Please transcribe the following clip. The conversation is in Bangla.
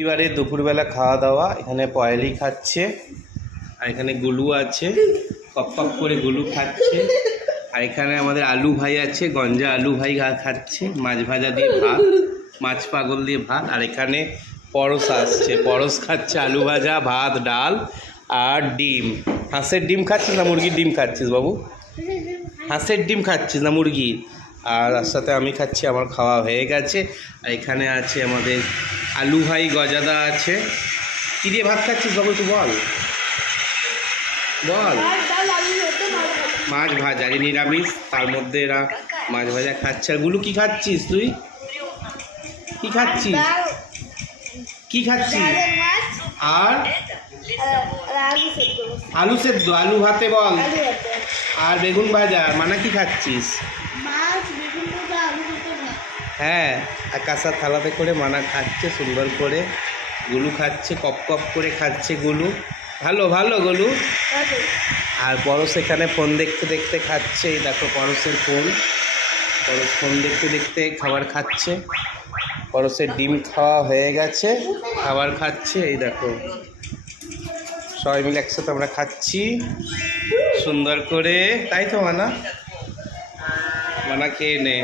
এবারে দুপুরবেলা খাওয়া দাওয়া। এখানে পয়েলি খাচ্ছে, আর এখানে গুলু আছে, কপ কপ করে গুলু খাচ্ছে। আর এখানে আমাদের আলু ভাই আছে, গঞ্জা আলু ভাই খাচ্ছে, মাছ ভাজা দিয়ে ভাত, মাছ পাগল দিয়ে ভাত। আর এখানে পরশ আসছে, পরশ খাচ্ছে আলু ভাজা, ভাত, ডাল আর ডিম। হাঁসের ডিম খাচ্ছিস না মুরগির ডিম খাচ্ছিস বাবু? হাঁসের ডিম খাচ্ছিস না মুরগির? আর তার সাথে আমি খাচ্ছি, আমার খাওয়া হয়ে গেছে। আর এখানে আছে আমাদের আলু ভাই, গজাদা আছে। কী দিয়ে ভাত খাচ্ছিস বাবু তুই বল বল? মাছ ভাজা, নিরামিষ, তার মধ্যে এরা মাছ ভাজা খাচ্ছে। আর গুলো কি খাচ্ছিস তুই? কি খাচ্ছিস? কি খাচ্ছিস? আর আলু সেদ্ধ, আলু ভাতে বল। আর বেগুন ভাজা। মানা কি খাচ্ছিস? হ্যাঁ, আর কাঁসার থালাতে করে মানা খাচ্ছে সুন্দর করে। গুলু খাচ্ছে, কপ কপ করে খাচ্ছে গুলু। ভালো ভালো গুলু। আর পরশ এখানে ফোন দেখতে দেখতে খাচ্ছে। এই দেখো পরশের ফোন, পরশ ফোন দেখতে দেখতে খাবার খাচ্ছে। পরশের ডিম খাওয়া হয়ে গেছে, খাবার খাচ্ছে। এই দেখো সবাই মিলে একসাথে আমরা খাচ্ছি সুন্দর করে, তাই তো মানা? মানা খেয়ে নে।